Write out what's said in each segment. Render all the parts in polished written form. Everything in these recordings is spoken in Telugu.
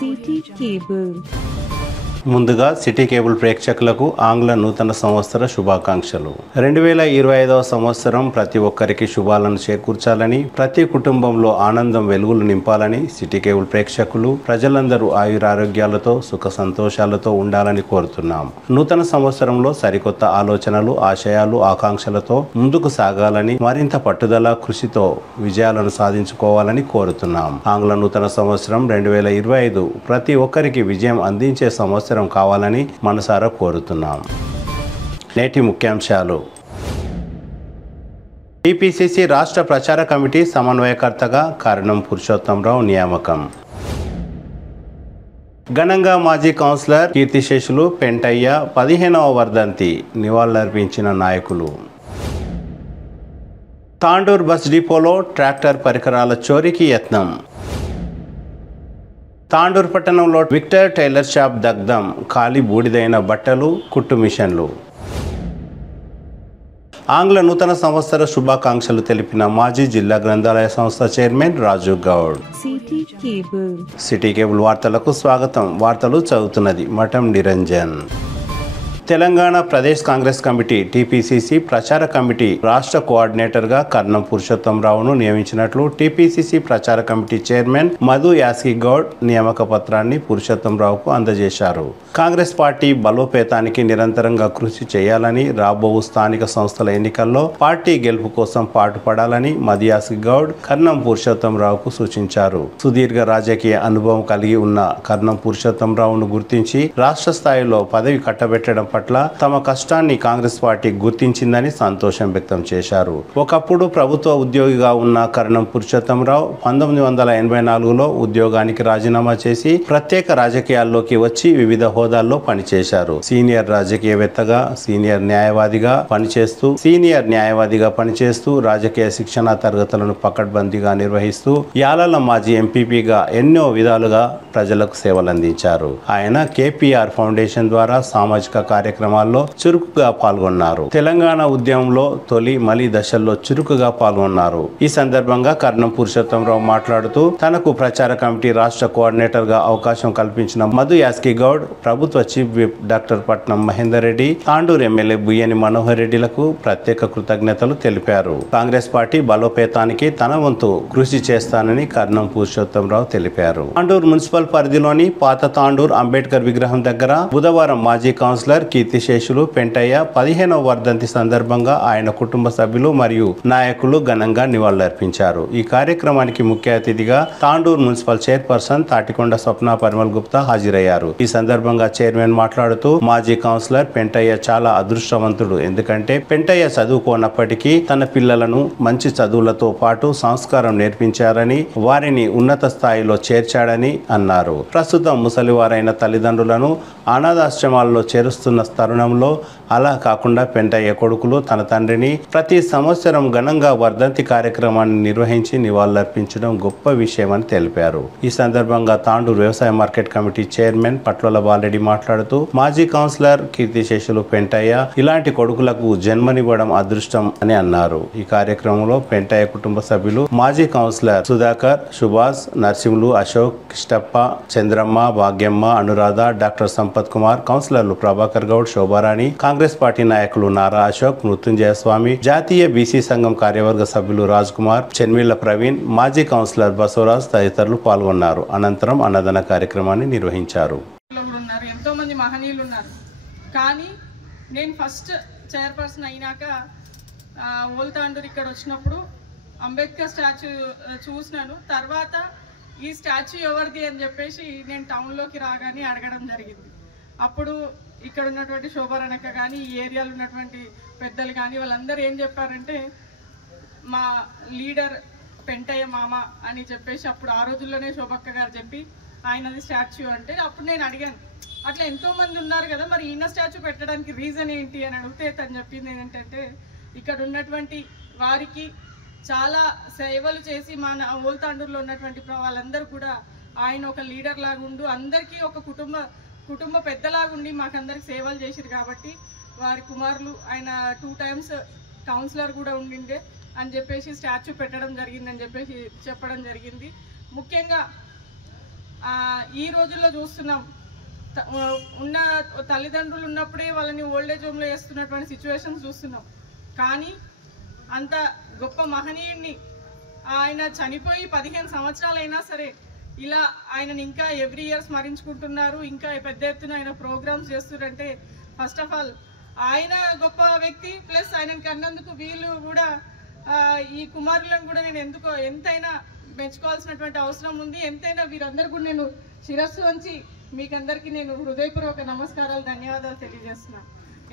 City cable. ముందుగా సిటీ కేబుల్ ప్రేక్షకులకు ఆంగ్ల నూతన సంవత్సర శుభాకాంక్షలు. 2025వ సంవత్సరం ప్రతి ఒక్కరికి శుభాలను చేకూర్చాలని, ప్రతి కుటుంబంలో ఆనందం వెలుగులు నింపాలని సిటీ కేబుల్ ప్రేక్షకులు ప్రజలందరూ ఆయురారోగ్యాలతో సుఖ సంతోషాలతో ఉండాలని కోరుతున్నాం. నూతన సంవత్సరంలో సరికొత్త ఆలోచనలు, ఆశయాలు, ఆకాంక్షలతో ముందుకు సాగాలని, మరింత పట్టుదల, కృషితో విజయాలను సాధించుకోవాలని కోరుతున్నాం. ఆంగ్ల నూతన సంవత్సరం 2025 ప్రతి ఒక్కరికి విజయం అందించే సంవత్సరం కావాలని మనసారా కోరుతున్నాం. నేటి ముఖ్యాంశాలు: టీపీసీసీ రాష్ట్ర ప్రచార కమిటీ సమన్వయకర్తగా కరణం పురుషోత్తంరావు నియామకం. ఘనంగా మాజీ కౌన్సిలర్ కీర్తిశేషులు పెంటయ్య 15వ వర్ధంతి నివాళులర్పించిన నాయకులు. తాండూర్ బస్ డిపోలో ట్రాక్టర్ పరికరాల చోరీకి యత్నం. తాండూర్ పట్టణంలో విక్టర్ టైలర్ షాప్ దగ్ధం, ఖాళీ బూడిదైన బట్టలు, కుట్టు మిషన్లు. ఆంగ్ల నూతన సంవత్సర శుభాకాంక్షలు తెలిపిన మాజీ జిల్లా గ్రంథాలయ సంస్థ చైర్మన్ రాజు గౌడ్. సిటీ కేబుల్ వార్తలకు స్వాగతం. వార్తలు చదువుతున్నది మఠం నిరంజన్. తెలంగాణ ప్రదేశ్ కాంగ్రెస్ కమిటీ టీపీసీసీ ప్రచార కమిటీ రాష్ట్ర కోఆర్డినేటర్గా కరణం పురుషోత్తంరావును నియమించినట్లు టీపీసీసీ ప్రచార కమిటీ చైర్మన్ మధు యాస్కి గౌడ్ నియామక పత్రాన్ని పురుషోత్తంరావుకు అందజేశారు. కాంగ్రెస్ పార్టీ బలోపేతానికి నిరంతరంగా కృషి చేయాలని, రాబో స్థానిక సంస్థల ఎన్నికల్లో పార్టీ గెలుపు కోసం పాటుపడాలని మధు యాస్కి గౌడ్ కరణం పురుషోత్తంరావుకు సూచించారు. సుదీర్ఘ రాజకీయ అనుభవం కలిగి ఉన్న కరణం పురుషోత్తంరావును గుర్తించి రాష్ట్ర స్థాయిలో పదవి కట్టబెట్టడం పట్ల తమ కష్టాన్ని కాంగ్రెస్ పార్టీ గుర్తించిందని సంతోషం వ్యక్తం చేశారు. ఒకప్పుడు ప్రభుత్వ ఉద్యోగిగా ఉన్న కరణం పురుషోత్తంరావు 1984లో ఉద్యోగానికి రాజీనామా చేసి ప్రత్యేక రాజకీయాల్లోకి వచ్చి వివిధ హోదాల్లో పనిచేశారు. సీనియర్ రాజకీయవేత్తగా, సీనియర్ న్యాయవాదిగా పనిచేస్తూ రాజకీయ శిక్షణా తరగతులను పకడ్బందీగా నిర్వహిస్తూ యాలల మాజీ ఎంపీపీగా ఎన్నో విధాలుగా ప్రజలకు సేవలందించారు. ఆయన కేపీఆర్ ఫౌండేషన్ ద్వారా సామాజిక కార్యక్రమాల్లో చురుకుగా పాల్గొన్నారు. తెలంగాణ ఉద్యమంలో తొలి మలి దశల్లో చురుకుగా పాల్గొన్నారు. ఈ సందర్భంగా కరణం పురుషోత్తంరావు మాట్లాడుతూ తనకు ప్రచార కమిటీ రాష్ట్ర కోఆర్డినేటర్ గా అవకాశం కల్పించిన మధు యాస్కి గౌడ్, ప్రభుత్వ చీఫ్ విప్ డాక్టర్ పట్నం మహేందర్ రెడ్డి, తాండూరు ఎమ్మెల్యే బుయ్యని మనోహర్ రెడ్డిలకు ప్రత్యేక కృతజ్ఞతలు తెలిపారు. కాంగ్రెస్ పార్టీ బలోపేతానికి తన వంతు కృషి చేస్తానని కరణం పురుషోత్తంరావు తెలిపారు. తాండూరు మున్సిపల్ పరిధిలోని పాత తాండూరు అంబేద్కర్ విగ్రహం దగ్గర బుధవారం మాజీ కౌన్సిలర్ కీర్తిశేషులు పెంటయ్య 15వ వర్ధంతి సందర్భంగా ఆయన కుటుంబ సభ్యులు మరియు నాయకులు ఘనంగా నివాళులర్పించారు. ఈ కార్యక్రమానికి ముఖ్య అతిథిగా తాండూరు మున్సిపల్ చైర్పర్సన్ తాటికొండ స్వప్న పరిమల్ గుప్తా హాజరయ్యారు. ఈ సందర్భంగా చైర్మన్ మాట్లాడుతూ మాజీ కౌన్సిలర్ పెంటయ్య చాలా అదృష్టవంతుడు. ఎందుకంటే పెంటయ్య చదువుకోనప్పటికీ తన పిల్లలను మంచి చదువులతో పాటు సంస్కారం నేర్పించారని, వారిని ఉన్నత స్థాయిలో చేర్చాడని అన్నారు. ప్రస్తుతం ముసలివారైన తల్లిదండ్రులను అనాథాశ్రమాల్లో చేరుస్తున్న తరుణంలో అలా కాకుండా పెంటయ్య కొడుకులు తన తండ్రిని ప్రతి సంవత్సరం ఘనంగా వర్ధంతి కార్యక్రమాన్ని నిర్వహించి నివాళులర్పించడం గొప్ప విషయమని తెలిపారు. ఈ సందర్భంగా తాండూరు వ్యవసాయ మార్కెట్ కమిటీ చైర్మన్ పట్ల బాలరెడ్డి మాట్లాడుతూ మాజీ కౌన్సిలర్ కీర్తిశేషులు పెంటయ్య ఇలాంటి కొడుకులకు జన్మనివ్వడం అదృష్టం అని అన్నారు. ఈ కార్యక్రమంలో పెంటయ్య కుటుంబ సభ్యులు మాజీ కౌన్సిలర్ సుధాకర్, సుభాష్, నర్సింహులు, అశోక్, కిష్టప్ప, చంద్రమ్మ, భాగ్యమ్మ, అనురాధ, డాక్టర్ సంపత్ కుమార్, కౌన్సిలర్లు ప్రభాకర్ గౌడ్, శోభారాణి, కాంగ్రెస్ పార్టీ నాయకులు నారా అశోక్, మృత్యుంజయ స్వామి, జాతీయ బీసీ సంఘం కార్యవర్గ సభ్యులు రాజ్ కుమార్, చెన్మిళ్ల ప్రవీణ్, మాజీ కౌన్సిలర్ బసవరాజ్ తదితరులు పాల్గొన్నారు. అనంతరం అన్నదాన కార్యక్రమాన్ని నిర్వహించారు. ఎంతో మంది మహనీయులు ఉన్నారు. కానీ నేను ఫస్ట్ చైర్పర్సన్ అయినాక ఓల్డ్ తాండూర్ ఇక్కడ వచ్చినప్పుడు అంబేద్కర్ స్టాచ్యూ చూసినాను. తర్వాత ఈ స్టాచ్యూ ఎవరిది అని చెప్పేసి నేను టౌన్లోకి రాగానే అడగడం జరిగింది. అప్పుడు ఇక్కడ ఉన్నటువంటి శోభారాణక్క కానీ, ఈ ఏరియాలో ఉన్నటువంటి పెద్దలు కానీ వాళ్ళందరూ ఏం చెప్పారంటే మా లీడర్ పెంటయ్య మామ అని చెప్పేసి అప్పుడు ఆ రోజుల్లోనే శోభక్క గారు చెప్పి ఆయనది స్టాచ్యూ అంటే అప్పుడు నేను అడిగాను, అట్లా ఎంతోమంది ఉన్నారు కదా, మరి ఈయన స్టాచ్యూ పెట్టడానికి రీజన్ ఏంటి అని అడిగితే తను చెప్పింది ఏంటంటే ఇక్కడ ఉన్నటువంటి వారికి చాలా సేవలు చేసి మన ఓల్డ్ తాండూరులో ఉన్నటువంటి వాళ్ళందరూ కూడా ఆయన ఒక లీడర్ లాగా ఉండు, అందరికీ ఒక కుటుంబ పెద్దలాగుండి మాకందరికి సేవలు చేసిరు కాబట్టి వారి కుమారులు ఆయన 2 times కౌన్సిలర్ కూడా ఉండిండే అని చెప్పేసి స్టాచ్యూ పెట్టడం జరిగిందని చెప్పేసి చెప్పడం జరిగింది. ముఖ్యంగా ఈ రోజుల్లో చూస్తున్నాం ఉన్న తల్లిదండ్రులు ఉన్నప్పుడే వాళ్ళని ఓల్డేజ్ హోమ్లో వేస్తున్నటువంటి సిచ్యువేషన్స్ చూస్తున్నాం. కానీ అంత గొప్ప మహనీయుడిని ఆయన చనిపోయి 15 సంవత్సరాలైనా సరే ఇలా ఆయనని ఇంకా ఎవ్రీ ఇయర్ స్మరించుకుంటున్నారు, ఇంకా పెద్ద ఎత్తున ఆయన ప్రోగ్రామ్స్ చేస్తున్నారంటే ఫస్ట్ ఆఫ్ ఆల్ ఆయన గొప్ప వ్యక్తి, ప్లస్ ఆయనకి అన్నందుకు వీళ్ళు కూడా ఈ కుమారులను కూడా నేను ఎంతైనా మెచ్చుకోవాల్సినటువంటి అవసరం ఉంది. ఎంతైనా వీరందరూ కూడా నేను శిరస్సు వంచి మీకందరికీ నేను హృదయపూర్వక నమస్కారాలు, ధన్యవాదాలు తెలియజేస్తున్నాను.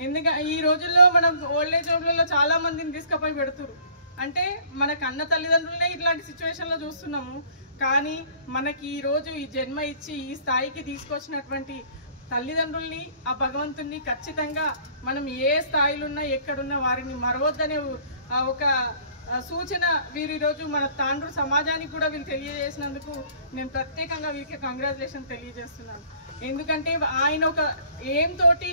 ఎందుకంటే ఈ రోజుల్లో మనం ఓల్డేజ్ హోమ్లలో చాలా మందిని తీసుకుపోయి పెడుతున్నారు. అంటే మన కన్న తల్లిదండ్రులనే ఇట్లాంటి సిచ్యువేషన్లో చూస్తున్నాము. కానీ మనకి ఈరోజు ఈ జన్మ ఇచ్చి ఈ స్థాయికి తీసుకొచ్చినటువంటి తల్లిదండ్రుల్ని, ఆ భగవంతుని ఖచ్చితంగా మనం ఏ స్థాయిలో ఉన్నా ఎక్కడున్నా వారిని మరవద్దనే ఒక సూచన వీరు ఈరోజు మన తాండ్రు సమాజానికి కూడా వీళ్ళు తెలియజేసినందుకు నేను ప్రత్యేకంగా వీరికి కంగ్రాచులేషన్ తెలియజేస్తున్నాను. ఎందుకంటే ఆయన ఒక ఏం తోటి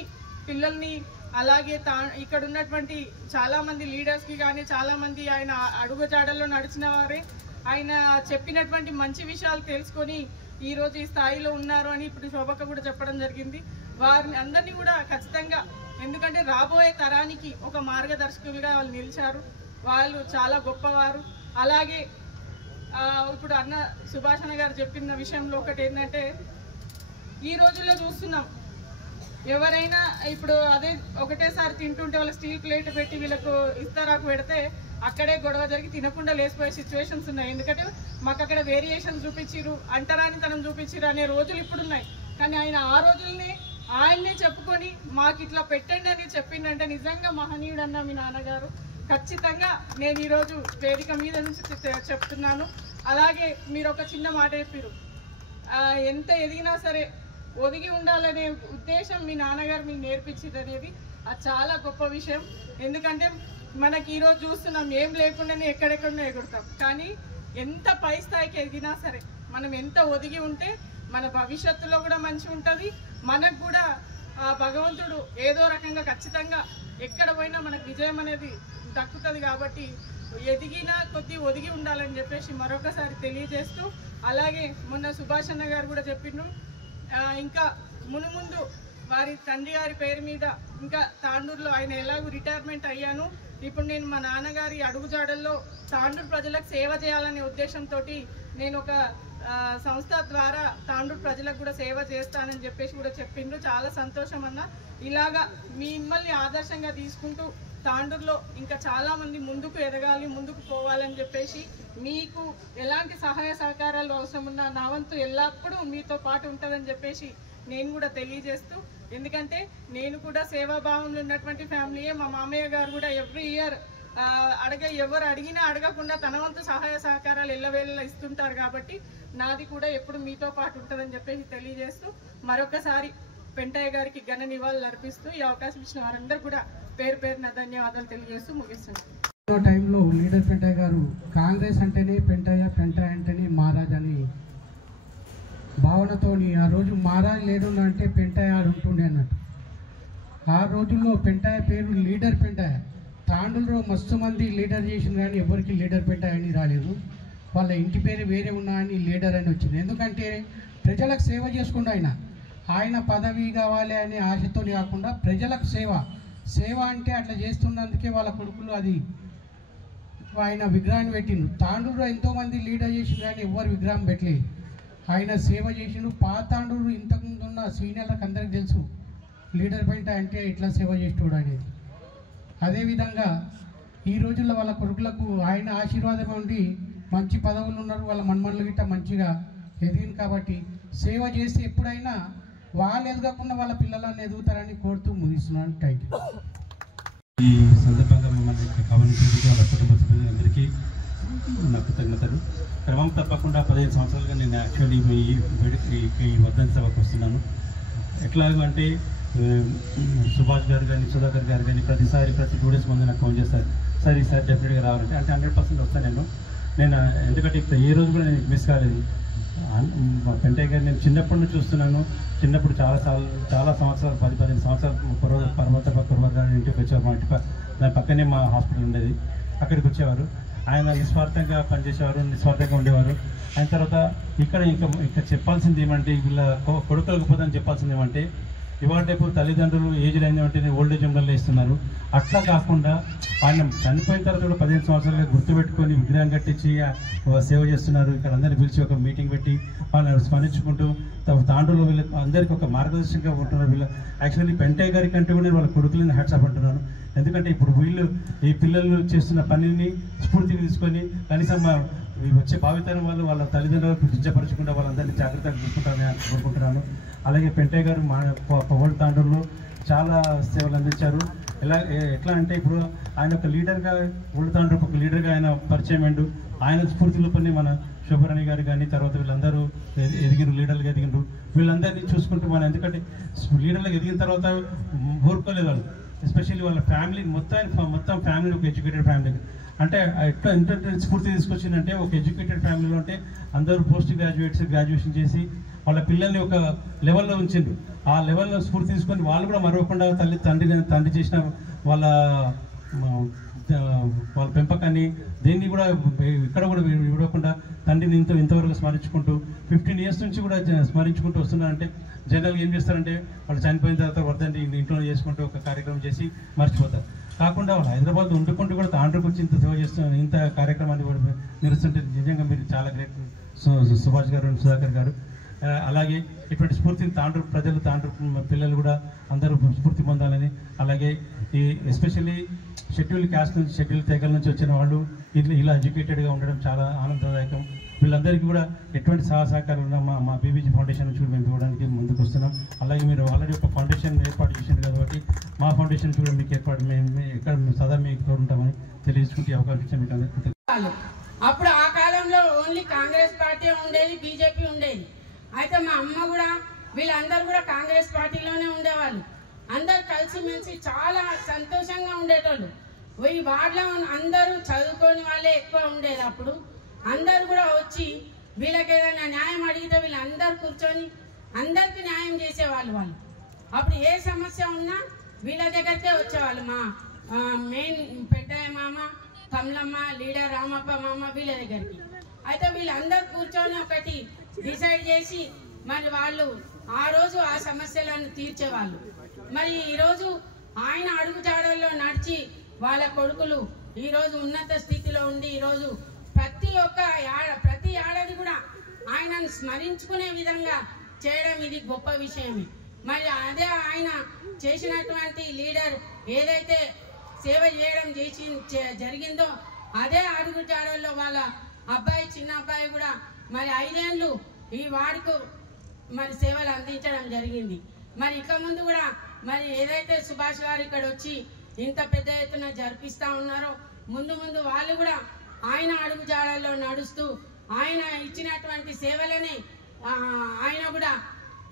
పిల్లల్ని, అలాగే ఇక్కడ ఉన్నటువంటి చాలామంది లీడర్స్కి కానీ చాలామంది ఆయన అడుగుజాడల్లో నడిచిన వారే ఆయన చెప్పినటువంటి మంచి విషయాలు తెలుసుకొని ఈరోజు ఈ స్థాయిలో ఉన్నారు అని ఇప్పుడు శోభక్క కూడా చెప్పడం జరిగింది. వారిని అందరినీ కూడా ఖచ్చితంగా, ఎందుకంటే రాబోయే తరానికి ఒక మార్గదర్శకులుగా వాళ్ళు నిలిచారు. వాళ్ళు చాలా గొప్పవారు. అలాగే ఇప్పుడు అన్న సుభాషణ గారు చెప్పిన విషయంలో ఒకటి ఏంటంటే ఈ రోజుల్లో చూస్తున్నాం ఎవరైనా ఇప్పుడు అదే ఒకటేసారి తింటుంటే వాళ్ళ స్టీల్ ప్లేట్ పెట్టి వీళ్ళకు ఇస్తారాకు పెడితే అక్కడే గొడవ జరిగి తినకుండా లేచిపోయే సిచ్యువేషన్స్ ఉన్నాయి. ఎందుకంటే మాకు అక్కడ వేరియేషన్ చూపించిరు, అంటరాని తనం చూపించిరు అనే రోజులు ఇప్పుడున్నాయి. కానీ ఆయన ఆ రోజుల్ని ఆయన్నే చెప్పుకొని మాకు ఇట్లా పెట్టండి అని చెప్పిందంటే నిజంగా మహనీయుడు అన్న మీ నాన్నగారు. ఖచ్చితంగా నేను ఈరోజు వేదిక మీద నుంచి చెప్తున్నాను. అలాగే మీరు ఒక చిన్న మాట చెప్పారు, ఎంత ఎదిగినా సరే ఒదిగి ఉండాలనే ఉద్దేశం మీ నాన్నగారు మీకు నేర్పించింది అనేది అది చాలా గొప్ప విషయం. ఎందుకంటే మనకి ఈరోజు చూస్తున్నాం ఏం లేకుండానే ఎక్కడెక్కడో ఎగురుతాం. కానీ ఎంత పై స్థాయికి ఎదిగినా సరే మనం ఎంత ఒదిగి ఉంటే మన భవిష్యత్తులో కూడా మంచి ఉంటుంది. మనకు కూడా భగవంతుడు ఏదో రకంగా ఖచ్చితంగా ఎక్కడ పోయినా మనకు విజయం అనేది దక్కుతుంది. కాబట్టి ఎదిగిన కొద్దీ ఒదిగి ఉండాలని చెప్పేసి మరొకసారి తెలియజేస్తూ, అలాగే మొన్న సుభాష్ అన్న గారు కూడా చెప్పిండ్రు, ఇంకా మునుముందు వారి తండ్రి గారి పేరు మీద ఇంకా తాండూరులో ఆయన ఎలాగూ రిటైర్మెంట్ అయ్యాను, ఇప్పుడు నేను మా నాన్నగారి అడుగుజాడల్లో తాండూరు ప్రజలకు సేవ చేయాలనే ఉద్దేశంతో నేను ఒక సంస్థ ద్వారా తాండూరు ప్రజలకు కూడా సేవ చేస్తానని చెప్పేసి కూడా చెప్పిండ్రు. చాలా సంతోషం అన్న. ఇలాగా మిమ్మల్ని ఆదర్శంగా తీసుకుంటూ తాండూరులో ఇంకా చాలామంది ముందుకు ఎదగాలి, ముందుకు పోవాలని చెప్పేసి మీకు ఎలాంటి సహాయ సహకారాలు అవసరం ఉన్నా నా వంతు ఎల్లప్పుడూ మీతో పాటు ఉంటుందని చెప్పేసి నేను కూడా తెలియజేస్తూ, ఎందుకంటే నేను కూడా సేవాభావంలో ఉన్నటువంటి ఫ్యామిలీయే. మా మామయ్య గారు కూడా ఎవ్రీ ఇయర్ ఎవరు అడిగినా అడగకుండా తన వంతు సహాయ సహకారాలు ఎల్లవేళలా ఇస్తుంటారు. కాబట్టి నాది కూడా ఎప్పుడు మీతో పాటు ఉంటుందని చెప్పేసి తెలియజేస్తూ, మరొకసారి పెంటయ్య గారికి ఘన నివాళులు అర్పిస్తూ ఈ అవకాశం ఇచ్చిన వారందరూ కూడా పేరు పేరున ధన్యవాదాలు తెలియజేస్తూ ముగిస్తున్నాను. టైంలో లీడర్ పెంటయ్య గారు కాంగ్రెస్ అంటేనే పెంటయ్య, పెంటయ్య అంటేనే మహారాజ్ అని భావనతోని ఆ రోజు మహారాజ్ లేడు అంటే పెంటయ్య ఉంటుండే అన్నట్టు. ఆ రోజుల్లో పెంటయ్య పేరు లీడర్ పెంటయ్య. తాండూరులో మస్తు మంది లీడర్ చేసిన కానీ ఎవరికి లీడర్ పెంటయ్య అని రాలేదు. వాళ్ళ ఇంటి పేరు వేరే ఉన్నా అని లీడర్ అని వచ్చింది. ఎందుకంటే ప్రజలకు సేవ చేసుకుండా ఆయన పదవి కావాలి అనే ఆశతో కాకుండా ప్రజలకు సేవ అంటే అట్లా చేస్తున్నందుకే వాళ్ళ కొడుకులు అది ఆయన విగ్రహాన్ని పెట్టిండు. తాండూరులో ఎంతోమంది లీడర్ చేసిన కానీ ఎవరు విగ్రహం పెట్టలేదు. ఆయన సేవ చేసిండు. తాండూరు ఇంతకుముందు ఉన్న సీనియర్లకు అందరికీ తెలుసు లీడర్ పెంటయ్య అంటే ఇట్లా సేవ చేసేవాడు అనేది. అదేవిధంగా ఈ రోజుల్లో వాళ్ళ కొడుకులకు ఆయన ఆశీర్వాదం ఉండి మంచి పదవులు ఉన్నారు. వాళ్ళ మన్మన్లు గిట్ట మంచిగా ఎదిగింది. కాబట్టి సేవ చేస్తే ఎప్పుడైనా వాళ్ళు ఎదగకుండా వాళ్ళ పిల్లలను ఎదుగుతారని కోరుతూ ముగిస్తున్నాను. Thank you. ఈ సందర్భంగా మిమ్మల్ని గమనించేందుకు వాళ్ళ కుటుంబ సభ్యులందరికీ నా కృతజ్ఞతలు. క్రమం తప్పకుండా 15 సంవత్సరాలుగా నేను యాక్చువల్లీ ఈ వర్ధంతి సభకు వస్తున్నాను. ఎట్లాగంటే సుభాష్ గారు కానీ సుధాకర్ గారు కానీ ప్రతి 2 డేస్ ముందు నాకు ఫోన్ చేస్తారు, సార్ ఈసారి డెఫినెట్గా రావాలంటే 100% వస్తాను నేను. ఎందుకంటే ఇప్పుడు ఏ రోజు కూడా నేను మిస్ కాలేదు. పెంటయ్య గారు నేను చిన్నప్పటి నుంచి చూస్తున్నాను. చిన్నప్పుడు చాలా సంవత్సరాలు 10-15 సంవత్సరాలు పర్వత గారి ఇంటికి వచ్చేవారు. మా ఇంటి దాని పక్కనే మా హాస్పిటల్ ఉండేది, అక్కడికి వచ్చేవారు. ఆయన నిస్వార్థంగా పనిచేసేవారు, నిస్వార్థంగా ఉండేవారు. ఆయన తర్వాత ఇక్కడ చెప్పాల్సింది ఏమంటే, వీళ్ళ కొడుకులకు పోదని చెప్పాల్సింది ఏమంటే, ఇవాళ రేపు తల్లిదండ్రులు ఏజ్ అయిన వెంటనే ఓల్డేజ్ హోమ్లలో ఇస్తున్నారు. అట్లా కాకుండా ఆయన చనిపోయిన తర్వాత కూడా 15 సంవత్సరాలుగా గుర్తుపెట్టుకొని విగ్రహం కట్టించి సేవ చేస్తున్నారు. ఇక్కడ అందరినీ పిలిచి ఒక మీటింగ్ పెట్టి వాళ్ళని స్మరించుకుంటూ తాండూరులో వీళ్ళకి అందరికీ ఒక మార్గదర్శకంగా ఉంటున్నారు. వీళ్ళు యాక్చువల్లీ పెంటయ్య గారి కంటే కూడా వాళ్ళ కొడుకులని హ్యాట్సాప్ అంటున్నాను. ఎందుకంటే ఇప్పుడు వీళ్ళు ఈ పిల్లలు చేస్తున్న పనిని స్ఫూర్తిగా తీసుకొని కనీసం వచ్చే భావితరం వాళ్ళు వాళ్ళ తల్లిదండ్రులకు దిచ్చపరచకుండా వాళ్ళందరినీ జాగ్రత్తగా చూసుకుంటారని కోరుకుంటున్నాను. అలాగే పెంటయ్య గారు మా ఓల్డ్ తాండూరులో చాలా సేవలు అందించారు. ఎట్లా అంటే ఇప్పుడు ఆయన ఒక లీడర్గా, ఓల్డ్ తాండూరుకు ఒక లీడర్గా ఆయన పరిచయం అయ్యిండు. ఆయన స్ఫూర్తిలో పని మన శోభరాణి గారు కానీ తర్వాత వీళ్ళందరూ లీడర్లుగా ఎదిగిండ్రు. వీళ్ళందరినీ చూసుకుంటూ మనం, ఎందుకంటే లీడర్లకు ఎదిగిన తర్వాత ఊరుకోలేదు వాళ్ళు, ఎస్పెషల్లీ వాళ్ళ ఫ్యామిలీ మొత్తం ఫ్యామిలీ ఒక ఎడ్యుకేటెడ్ ఫ్యామిలీ. అంటే ఎట్లా ఎంత స్ఫూర్తి తీసుకొచ్చిందంటే, ఒక ఎడ్యుకేటెడ్ ఫ్యామిలీలో అంటే అందరూ పోస్ట్ గ్రాడ్యుయేషన్ చేసి వాళ్ళ పిల్లల్ని ఒక లెవెల్లో ఉంచిండ్రు. ఆ లెవెల్లో స్ఫూర్తి తీసుకొని వాళ్ళు కూడా మరవకుండా తండ్రి చేసిన వాళ్ళ పెంపకాన్ని దేన్ని కూడా ఇక్కడ కూడా విడవకుండా తండ్రిని ఇంతవరకు స్మరించుకుంటూ 15 years నుంచి కూడా స్మరించుకుంటూ వస్తున్నారంటే, జనరల్గా ఏం చేస్తారంటే వాళ్ళు చనిపోయిన తర్వాత వద్దండి ఇంట్లో చేసుకుంటూ ఒక కార్యక్రమం చేసి మర్చిపోతారు. కాకుండా వాళ్ళు హైదరాబాద్ ఉండుకుంటూ కూడా తాండ్రకు వచ్చి ఇంత సేవ చేస్తున్నారు, ఇంత కార్యక్రమాన్ని కూడా నిలుస్తుంటే నిజంగా మీరు చాలా గ్రేట్ సుభాష్ గారు, సుధాకర్ గారు. అలాగే ఇటువంటి స్ఫూర్తిని తాండ్రు ప్రజలు, తాండ్రు పిల్లలు కూడా అందరూ స్ఫూర్తి పొందాలని, అలాగే ఈ ఎస్పెషల్లీ షెడ్యూల్ క్యాస్ట్ నుంచి, షెడ్యూల్ తెగల నుంచి వచ్చిన వాళ్ళు ఇలా ఎడ్యుకేటెడ్గా ఉండడం చాలా ఆనందదాయకం. వీళ్ళందరికీ కూడా ఎటువంటి సహకారం ఉన్నా మా బీబీజీ ఫౌండేషన్ నుంచి మేము ఇవ్వడానికి ముందుకు వస్తున్నాం. అలాగే మీరు ఆల్రెడీ ఒక ఫౌండేషన్ ఏర్పాటు చేసింది కాబట్టి మా ఫౌండేషన్ కూడా మీకు ఏర్పాటు మేము ఎక్కడ సదా మీకు కోరుంటామని తెలియజేసుకుంటే అవకాశం ఇచ్చాం మీకు అందరికీ. అప్పుడు ఆ కాలంలో ఓన్లీ కాంగ్రెస్ పార్టీ ఉండేది, బీజేపీ ఉండేది. అయితే మా అమ్మ కూడా వీళ్ళందరూ కూడా కాంగ్రెస్ పార్టీలోనే ఉండేవాళ్ళు. అందరు కలిసిమెలిసి చాలా సంతోషంగా ఉండేటోళ్ళు. ఈ వార్డులో అందరూ చదువుకొని వాళ్ళే ఎక్కువ ఉండేది. అప్పుడు అందరు కూడా వచ్చి వీళ్ళకి ఏదైనా న్యాయం అడిగితే వీళ్ళందరూ కూర్చొని అందరికీ న్యాయం చేసేవాళ్ళు. వాళ్ళు అప్పుడు ఏ సమస్య ఉన్నా వీళ్ళ దగ్గరికే వచ్చేవాళ్ళు. మా మెయిన్ పెద్దయ్య మామ, కమలమ్మ, లీడర్ రామప్ప మామ వీళ్ళ దగ్గరికి. అయితే వీళ్ళందరూ కూర్చొని ఒకటి డిసైడ్ చేసి మరి వాళ్ళు ఆ రోజు ఆ సమస్యలను తీర్చేవాళ్ళు. మరి ఈరోజు ఆయన అడుగుజాడల్లో నడిచి వాళ్ళ కొడుకులు ఈరోజు ఉన్నత స్థితిలో ఉండి ఈరోజు ప్రతి ఏడాది కూడా ఆయనను స్మరించుకునే విధంగా చేయడం ఇది గొప్ప విషయమే. మరి అదే ఆయన చేసినటువంటి లీడర్ ఏదైతే సేవ చేయడం జరిగిందో అదే అడుగుజాడల్లో వాళ్ళ అబ్బాయి, చిన్న అబ్బాయి కూడా మరి 5 ఏళ్ళు ఈ వార్డుకు మరి సేవలు అందించడం జరిగింది. మరి ఇక ముందు కూడా మరి ఏదైతే సుభాష్ గారు ఇక్కడ వచ్చి ఇంత పెద్ద ఎత్తున జరిపిస్తా ఉన్నారో ముందు ముందు వాళ్ళు కూడా ఆయన అడుగుజాడల్లో నడుస్తూ ఆయన ఇచ్చినటువంటి సేవలని ఆయన కూడా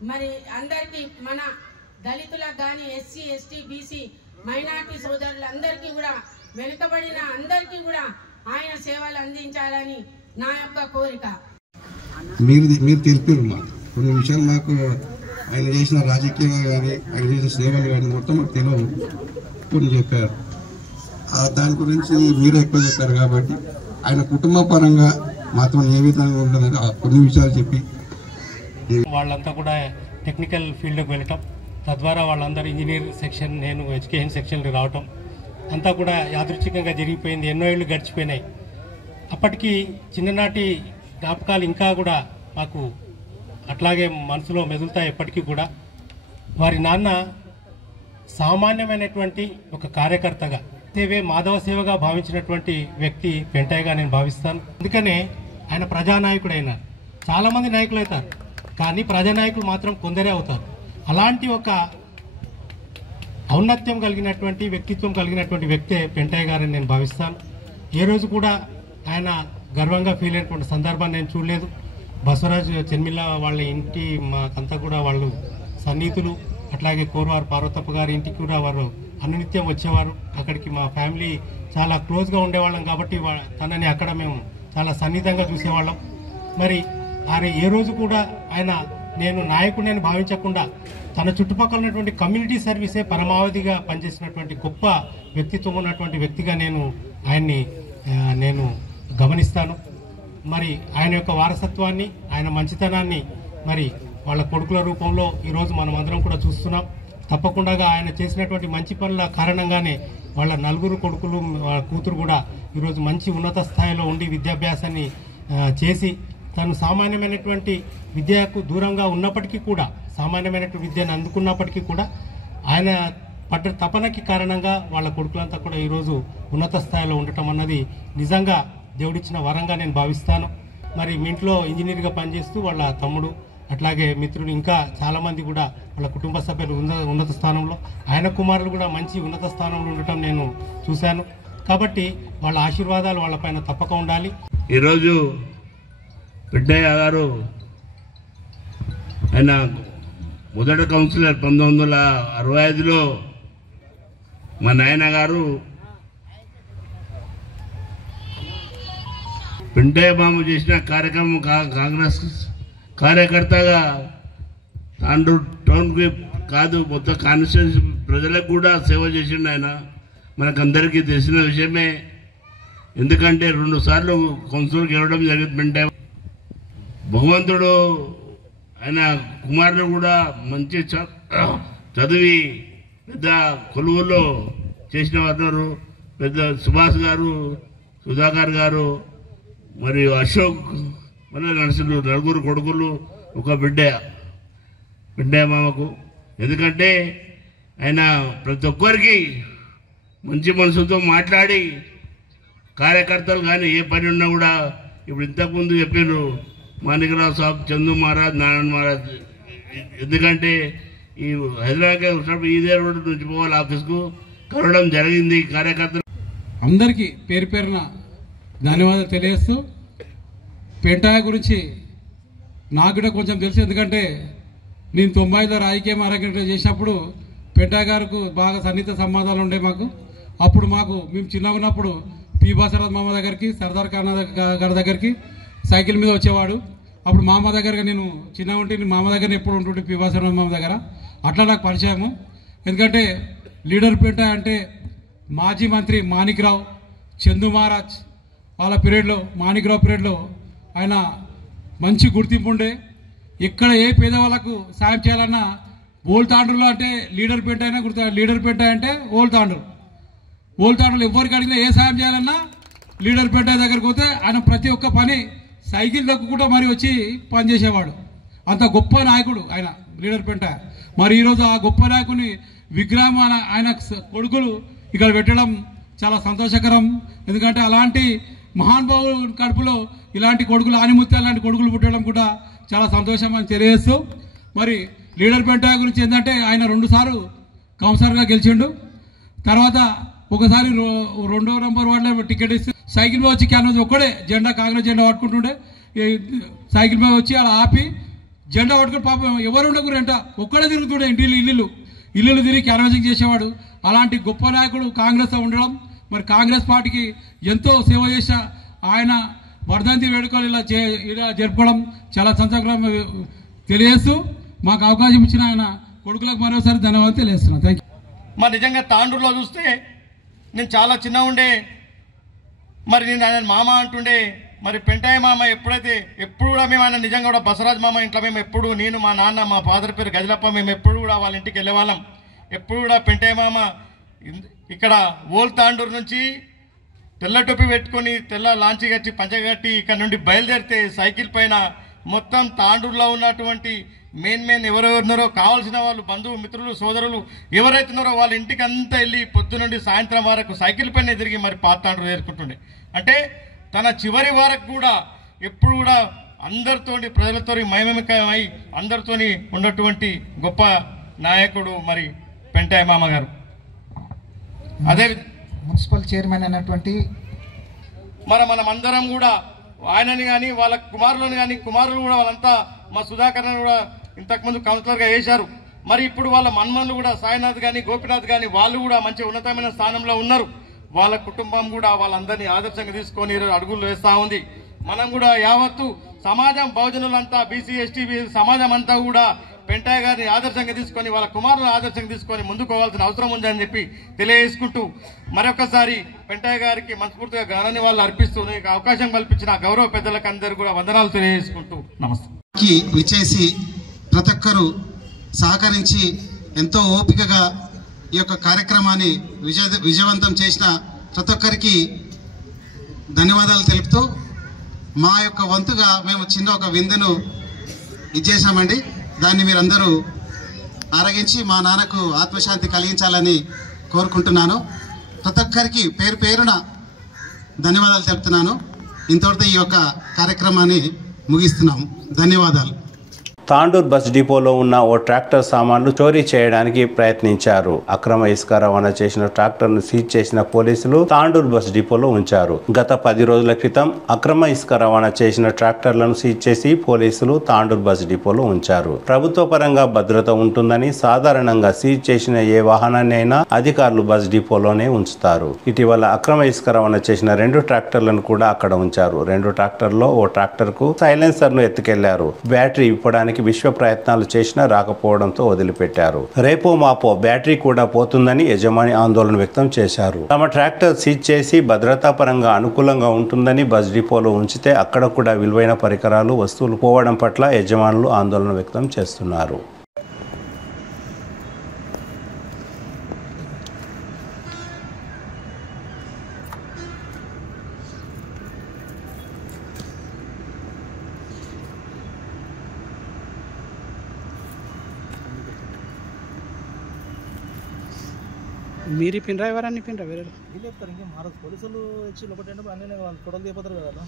మరి అందరికీ, మన దళితులకు కానీ, ఎస్సీ, ఎస్టీ, బీసీ, మైనార్టీ సోదరులందరికీ కూడా, వెనుకబడిన అందరికీ కూడా ఆయన సేవలు అందించాలని నా యొక్క కోరిక. మీరు తెలిపారు కొన్ని విషయాలు నాకు, ఆయన చేసిన రాజకీయంగా కానీ ఆయన చేసిన సేవలు కానీ మొత్తం మాకు తెలియదు, కొన్ని చెప్పారు. దాని గురించి మీరు ఎక్కువ చెప్పారు కాబట్టి ఆయన కుటుంబ పరంగా మాత్రం ఏ విధంగా ఉండదని కొన్ని విషయాలు చెప్పి వాళ్ళంతా కూడా టెక్నికల్ ఫీల్డ్కి వెళ్ళటం, తద్వారా వాళ్ళందరూ ఇంజనీర్ సెక్షన్, నేను ఎడ్యుకేషన్ సెక్షన్కి రావటం అంతా కూడా యాదృచ్ఛికంగా జరిగిపోయింది. ఎన్నో ఏళ్ళు గడిచిపోయినాయి. అప్పటికి చిన్ననాటి జ్ఞాపకాలు ఇంకా కూడా మాకు అట్లాగే మనసులో మెదులుతాయి ఎప్పటికీ కూడా. వారి నాన్న సామాన్యమైనటువంటి ఒక కార్యకర్తగా, సేవే మాధవ సేవగా భావించినటువంటి వ్యక్తి పెంటయ్యగా నేను భావిస్తాను. అందుకనే ఆయన ప్రజానాయకుడు అయినారు. చాలామంది నాయకులు అవుతారు, కానీ ప్రజానాయకులు మాత్రం కొందరే అవుతారు. అలాంటి ఒక ఔన్నత్యం కలిగినటువంటి వ్యక్తిత్వం కలిగినటువంటి వ్యక్తే పెంటయ్య గారని నేను భావిస్తాను. ఏ రోజు కూడా ఆయన గర్వంగా ఫీల్ అయినటువంటి సందర్భాన్ని నేను చూడలేదు. బసవరాజు చెన్మిల్ల వాళ్ళ ఇంటి మాకంతా కూడా వాళ్ళు సన్నిహితులు. అట్లాగే కోరవారు పార్వతప్ప గారి ఇంటికి కూడా వారు అనునిత్యం వచ్చేవారు. అక్కడికి మా ఫ్యామిలీ చాలా క్లోజ్గా ఉండేవాళ్ళం కాబట్టి తనని అక్కడ మేము చాలా సన్నిహితంగా చూసేవాళ్ళం. మరి ఆయన ఏ రోజు కూడా ఆయన నేను నాయకుడిని భావించకుండా తన చుట్టుపక్కల ఉన్నటువంటి కమ్యూనిటీ సర్వీసే పరమావధిగా పనిచేసినటువంటి గొప్ప వ్యక్తిత్వం ఉన్నటువంటి వ్యక్తిగా నేను ఆయన్ని నేను గమనిస్తాను. మరి ఆయన యొక్క వారసత్వాన్ని, ఆయన మంచితనాన్ని మరి వాళ్ళ కొడుకుల రూపంలో ఈరోజు మనం అందరం కూడా చూస్తున్నాం. తప్పకుండా ఆయన చేసినటువంటి మంచి పనుల కారణంగానే వాళ్ళ నలుగురు కొడుకులు, కూతురు కూడా ఈరోజు మంచి ఉన్నత స్థాయిలో ఉండి విద్యాభ్యాసాన్ని చేసి తను సామాన్యమైనటువంటి విద్యకు దూరంగా ఉన్నప్పటికీ కూడా, సామాన్యమైనటువంటి విద్యను అందుకున్నప్పటికీ కూడా ఆయన పడ్డ తపనకి కారణంగా వాళ్ళ కొడుకులంతా కూడా ఈరోజు ఉన్నత స్థాయిలో ఉండటం అన్నది నిజంగా దేవుడిచ్చిన వరంగా నేను భావిస్తాను. మరి మీ ఇంట్లో ఇంజనీర్గా పనిచేస్తూ వాళ్ళ తమ్ముడు, అట్లాగే మిత్రులు, ఇంకా చాలామంది కూడా వాళ్ళ కుటుంబ సభ్యులు ఉన్నత స్థానంలో, ఆయన కుమారులు కూడా మంచి ఉన్నత స్థానంలో ఉండటం నేను చూశాను. కాబట్టి వాళ్ళ ఆశీర్వాదాలు వాళ్ళపైన తప్పక ఉండాలి. ఈరోజు పెద్దయ్య గారు ఆయన మొదటి కౌన్సిలర్ 1965లో మా నాయన గారు పెంటయ్య బాబు చేసిన కార్యక్రమం కాంగ్రెస్ కార్యకర్తగా తాండూరు టౌన్కి కాదు, మొత్తం కాన్స్టిట్యూన్సీ ప్రజలకు కూడా సేవ చేసిండు ఆయన. మనకందరికీ తెలిసిన విషయమే. ఎందుకంటే 2 సార్లు కౌన్సిలర్కి వెళ్ళడం జరిగింది పెంటయ్య. భగవంతుడు ఆయన కుమారులు కూడా మంచి చదివి పెద్ద కొలువుల్లో చేసిన వారు. పెద్ద సుభాష్ గారు, సుధాకర్ గారు, మరియు అశోక్, మళ్ళీ నర్సులు, నలుగురు కొడుకులు, ఒక బిడ్డ మామకు. ఎందుకంటే ఆయన ప్రతి ఒక్కరికి మంచి మనసుతో మాట్లాడి, కార్యకర్తలు కానీ ఏ పని ఉన్నా కూడా, ఇప్పుడు ఇంతకుముందు చెప్పారు మాణికరావు సాబ్, చందు మహారాజ్, నారాయణ మహారాజ్. ఎందుకంటే ఈ హైదరాబాద్కి వచ్చినప్పుడు ఇదే రోడ్డు నుంచి పోవాలి ఆఫీస్కు, కలవడం జరిగింది. కార్యకర్తలు అందరికీ పేరు పేరున ధన్యవాదాలు తెలియజేస్తూ, పెంటయ్య గురించి నాకు కూడా కొంచెం తెలుసు. ఎందుకంటే నేను 90లో రాజకీయం అరంగేట్రం చేసినప్పుడు పెంటయ్య గారికి బాగా సన్నిహిత సంబంధాలు ఉండే మాకు. అప్పుడు మేము చిన్నగా ఉన్నప్పుడు పి బసవరాజ్ మామ దగ్గరికి, సర్దార్ ఖాన్ గారి దగ్గరికి సైకిల్ మీద వచ్చేవాడు. అప్పుడు మామ దగ్గరగా నేను చిన్నగా ఉంటే మామ దగ్గర ఎప్పుడు ఉంటుంటే పి బసవరాజ్ మామ దగ్గర. అట్లా నాకు పరిచయము. ఎందుకంటే లీడర్ పెంటయ్య అంటే మాజీ మంత్రి మాణిక్రావు, చందు మహారాజ్ వాళ్ళ పీరియడ్లో, మాణిక్రావు పీరియడ్లో ఆయన మంచి గుర్తింపు ఉండే. ఎక్కడ ఏ పేదవాళ్ళకు సాయం చేయాలన్నా ఓల్తాండ్రులో అంటే లీడర్ పెంటయ్య లీడర్ పెంటయ్య అంటే ఓల్తాండ్రులో ఎవరికి అడిగినా ఏ సాయం చేయాలన్నా లీడర్ పెంటయ్య దగ్గరికి పోతే ఆయన ప్రతి ఒక్క పని సైకిల్ దొక్కుకుంటూ మరి వచ్చి పనిచేసేవాడు. అంత గొప్ప నాయకుడు ఆయన లీడర్ పెంటయ్య. మరి ఈరోజు ఆ గొప్ప నాయకుని విగ్రహం ఆయన కొడుకులు ఇక్కడ పెట్టడం చాలా సంతోషకరం. ఎందుకంటే అలాంటి మహానుభావుల కడుపులో ఇలాంటి కొడుకులు, ఆనిముత్యాలు లాంటి కొడుకులు పుట్టడం కూడా చాలా సంతోషం అని తెలియజేస్తూ, మరి లీడర్ పెంటయ్య గురించి ఏంటంటే ఆయన 2 సార్లు కౌన్సిలర్గా గెలిచిండు. తర్వాత ఒకసారి 2వ నంబర్ వార్డులో టికెట్ ఇస్తే సైకిల్ మీద వచ్చి క్యాన్వాస్ ఒక్కడే జెండా, కాంగ్రెస్ జెండా పట్టుకుంటుండే. సైకిల్ మీద వచ్చి అలా ఆపి జెండా పట్టుకుని పాపం ఎవరు ఉండకూరంట ఒక్కడే తిరుగుతుండే, ఇల్లు తిరిగి క్యాన్వాసింగ్ చేసేవాడు. అలాంటి గొప్ప నాయకుడు కాంగ్రెస్లో ఉండడం, మరి కాంగ్రెస్ పార్టీకి ఎంతో సేవ చేసిన ఆయన వర్ధంతి వేడుకలు ఇలా జరుపుకోవడం చాలా సంతోషం తెలియజేస్తూ, మాకు అవకాశం ఇచ్చిన ఆయన కొడుకులకు మరోసారి ధన్యవాదాలు తెలియజేస్తున్నాను. Thank you. మరి నిజంగా తాండూరులో చూస్తే నేను చాలా చిన్న ఉండే, మరి నేను ఆయన మామ అంటుండే. మరి పెంటయ్య మామ ఎప్పుడు కూడా మేము ఆయన నిజంగా కూడా బసవరాజ్ మామ ఇంట్లో మేము ఎప్పుడు, నేను, మా నాన్న, మా ఫాదర్ పేరు గజలప్ప, మేము ఎప్పుడు కూడా వాళ్ళ ఇంటికి వెళ్ళేవాళ్ళం. ఎప్పుడు కూడా పెంటయ్య మామ ఇక్కడ ఓల్తాండూరు నుంచి తెల్ల టొప్పి పెట్టుకొని, తెల్ల లాంచి కట్టి, పంచగట్టి ఇక్కడ నుండి బయలుదేరితే సైకిల్ పైన మొత్తం తాండూరులో ఉన్నటువంటి మెయిన్ ఎవరెవరున్నారో కావాల్సిన వాళ్ళు, బంధువు మిత్రులు, సోదరులు ఎవరైతున్నారో వాళ్ళ ఇంటికి అంతా వెళ్ళి పొద్దు నుండి సాయంత్రం వరకు సైకిల్ పైన తిరిగి మరి పాత తాండూరు చేరుకుంటుండే. అంటే తన చివరి వరకు కూడా ఎప్పుడు కూడా అందరితోని, ప్రజలతో మయమేకమై అందరితోని ఉన్నటువంటి గొప్ప నాయకుడు మరి పెంటయ్య మామ గారు. అదే మున్సిపల్ చైర్మన్ అయినటువంటి మనం అందరం కూడా ఆయనని కానీ వాళ్ళ కుమారులను కానీ, కుమారులు కూడా వాళ్ళంతా మా సుధాకర్ కూడా ఇంతకుముందు కౌన్సిలర్గా వేశారు. మరి ఇప్పుడు వాళ్ళ మన్మన్లు కూడా సాయినాథ్ కానీ, గోపినాథ్ కానీ వాళ్ళు కూడా మంచి ఉన్నతమైన స్థానంలో ఉన్నారు. వాళ్ళ కుటుంబం కూడా వాళ్ళందరినీ ఆదర్శంగా తీసుకొని అడుగులు వేస్తూ ఉంది. మనం కూడా యావత్తు సమాజం, బహుజనులంతా, బీసీ ఎస్టీ సమాజం అంతా కూడా పెంటయ్య గారిని ఆదర్శంగా తీసుకొని వాళ్ళ కుమారులను ఆదర్శంగా తీసుకొని ముందుకు పోవాల్సిన అవసరం ఉందని చెప్పి తెలియజేసుకుంటూ మరొకసారి పెంటయ్య గారికి మనస్ఫూర్తిగా ఘన నివాళులు అర్పిస్తూ అవకాశం కల్పించిన గౌరవ పెద్దలకు అందరూ కూడా వందనాలు తెలియజేసుకుంటూ నమస్తే. విచ్చేసి ప్రతి ఒక్కరూ సహకరించి ఎంతో ఓపికగా ఈ యొక్క కార్యక్రమాన్ని విజయవంతం చేసిన ప్రతి ఒక్కరికి ధన్యవాదాలు తెలుపుతూ మా యొక్క వంతుగా మేము చిన్న ఒక విందును ఇచ్చేసామండి. దాన్ని మీరందరూ ఆరగించి మా నాన్నకు ఆత్మశాంతి కలిగించాలని కోరుకుంటున్నాను. ప్రతి ఒక్కరికి పేరు పేరున ధన్యవాదాలు తెలుపుతున్నాను. ఇంతవరకు ఈ యొక్క కార్యక్రమాన్ని ముగిస్తున్నాము. ధన్యవాదాలు. తాండూర్ బస్ డిపోలో ఉన్న ఓ ట్రాక్టర్ సామాన్లు చోరీ చేయడానికి ప్రయత్నించారు. అక్రమ ఇసుక రవాణా చేసిన ట్రాక్టర్ను సీజ్ చేసిన పోలీసులు తాండూర్ బస్ డిపోలో ఉంచారు. గత 10 రోజుల క్రితం అక్రమ ఇసుక రవాణా చేసిన ట్రాక్టర్లను సీజ్ చేసి పోలీసులు తాండూర్ బస్ డిపోలో ఉంచారు. ప్రభుత్వ పరంగా భద్రత ఉంటుందని సాధారణంగా సీజ్ చేసిన ఏ వాహనాన్ని అయినా అధికారులు బస్ డిపోలోనే ఉంచుతారు. ఇటీవల అక్రమ ఇసుక రవాణా చేసిన 2 ట్రాక్టర్లను కూడా అక్కడ ఉంచారు. 2 ట్రాక్టర్లో ఓ ట్రాక్టర్ కు సైలెన్సర్ ను ఎత్తుకెళ్లారు. బ్యాటరీ ఇవ్వడానికి విశ్వ ప్రయత్నాలు చేసినా రాకపోవడంతో వదిలిపెట్టారు. రేపో మాపో బ్యాటరీ కూడా పోతుందని యజమాని ఆందోళన వ్యక్తం చేశారు. తమ ట్రాక్టర్ సీజ్ చేసి భద్రతా పరంగా అనుకూలంగా ఉంటుందని బస్ డిపోలో ఉంచితే అక్కడ కూడా విలువైన పరికరాలు వస్తువులు పోవడం పట్ల యజమానులు ఆందోళన వ్యక్తం చేస్తున్నారు. మీరు పిన్ ఎవరని పిన్ వేరే వీళ్ళు చెప్తారు. ఇంకా మారదు. పోలీసులు వచ్చి లోపల అన్నీ వాళ్ళు ఫోటోలు దిగిపోతారు కదా.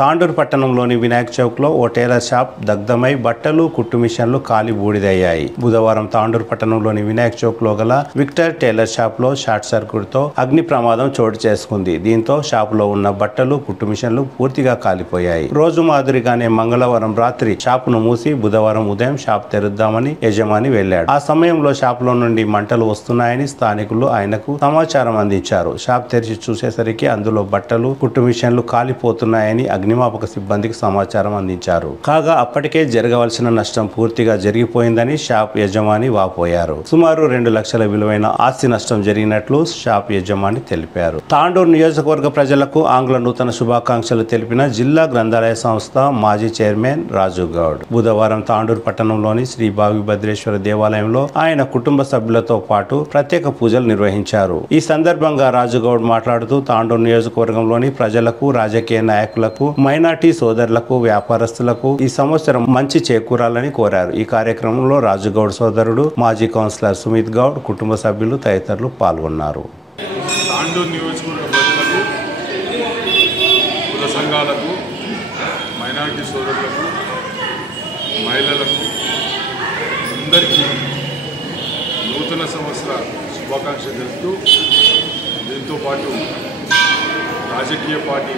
తాండూరు పట్టణంలోని వినాయక్ చౌక్ లో ఓ టైలర్ షాప్ దగ్ధమై బట్టలు కుట్టు మిషన్లు కాలి బూడిదయ్యాయి. బుధవారం తాండూరు పట్టణంలోని వినాయక్ చౌక్ లో గల విక్టర్ టైలర్ షాప్ లో షార్ట్ సర్క్యూట్ తో అగ్ని ప్రమాదం చోటు చేసుకుంది. దీంతో షాప్ లో ఉన్న బట్టలు కుట్టు మిషన్లు పూర్తిగా కాలిపోయాయి. రోజు మాదిరిగానే మంగళవారం రాత్రి షాప్ ను మూసి బుధవారం ఉదయం షాప్ తెరుద్దామని యజమాని వెళ్లాడు. ఆ సమయంలో షాప్ లో నుండి మంటలు వస్తున్నాయని స్థానికులు ఆయనకు సమాచారం అందించారు. షాప్ తెరిచి చూసేసరికి అందులో బట్టలు కుట్టు మిషన్లు కాలిపోతున్నాయని అగ్నిమాపక సిబ్బందికి సమాచారం అందించారు. కాగా అప్పటికే జరగవలసిన నష్టం పూర్తిగా జరిగిపోయిందని షాప్ యజమాని వాపోయారు. సుమారు 2 లక్షల విలువైన ఆస్తి నష్టం జరిగినట్లు షాప్ యజమాని తెలిపారు. తాండూరు నియోజకవర్గ ప్రజలకు ఆంగ్ల నూతన శుభాకాంక్షలు తెలిపిన జిల్లా గ్రంథాలయ సంస్థ మాజీ చైర్మన్ రాజు గౌడ్ బుధవారం తాండూరు పట్టణంలోని శ్రీ బావిభద్రేశ్వర దేవాలయంలో ఆయన కుటుంబ సభ్యులతో పాటు ప్రత్యేక పూజలు నిర్వహించారు. ఈ సందర్భంగా రాజు గౌడ్ మాట్లాడుతూ తాండూరు నియోజకవర్గంలోని ప్రజలకు రాజకీయ నాయకులకు మైనార్టీ సోదరులకు వ్యాపారస్తులకు ఈ సంవత్సరం మంచి చేకూరాలని కోరారు. ఈ కార్యక్రమంలో రాజుగౌడ్ సోదరుడు మాజీ కౌన్సిలర్ సుమిత్ గౌడ్ కుటుంబ సభ్యులు తదితరులు పాల్గొన్నారు. తాండూరు నియోజకవర్గ ప్రజలకు, కుల సంఘాలకు, మైనార్టీ సోదరులకు, మహిళలకు అందరికీ నూతన సంవత్సర శుభాకాంక్షలు తెలుపుతూ దీంతో పాటు రాజకీయ పార్టీ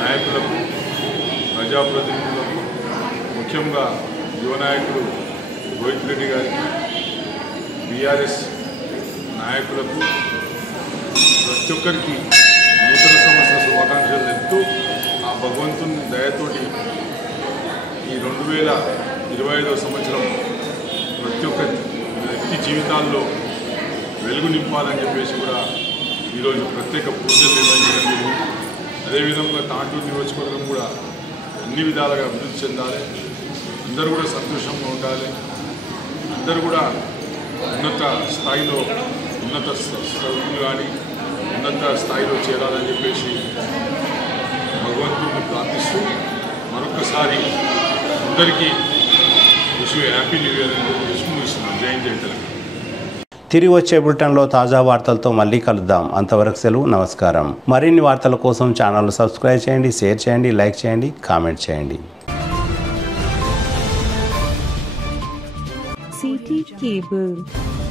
నాయకులకు, ప్రజాప్రతినిధులకు, ముఖ్యంగా యువ నాయకులు రోహిత్ రెడ్డి గారికి, బీఆర్ఎస్ నాయకులకు ప్రతి ఒక్కరికి నూతన సంవత్సర శుభాకాంక్షలు తెలుపుతూ ఆ భగవంతుని దయతోటి ఈ 2025వ సంవత్సరం ప్రతి ఒక్క వ్యక్తి జీవితాల్లో వెలుగు నింపాలని చెప్పేసి కూడా ఈరోజు ప్రత్యేక పూజలు నిర్వహించడం జరిగింది. అదేవిధంగా తాండూరు నియోజకవర్గం కూడా అన్ని విధాలుగా అభివృద్ధి చెందాలి, అందరూ కూడా సంతోషంగా ఉండాలి, అందరూ కూడా ఉన్నత స్థాయిలో ఉన్నత చదువులు కానీ ఉన్నత స్థాయిలో చేరాలని చెప్పేసి భగవంతుడిని ప్రార్థిస్తూ మరొకసారి అందరికీ హ్యాపీ న్యూ ఇయర్ అని చెప్పి ముగిస్తున్నాం. జై తెలంగాణ. తిరిగి వచ్చే బులెటిన్లో తాజా వార్తలతో మళ్ళీ కలుద్దాం. అంతవరకు సెలవు, నమస్కారం. మరిన్ని వార్తల కోసం ఛానల్ సబ్స్క్రైబ్ చేయండి, షేర్ చేయండి, లైక్ చేయండి, కామెంట్ చేయండి. CT Cable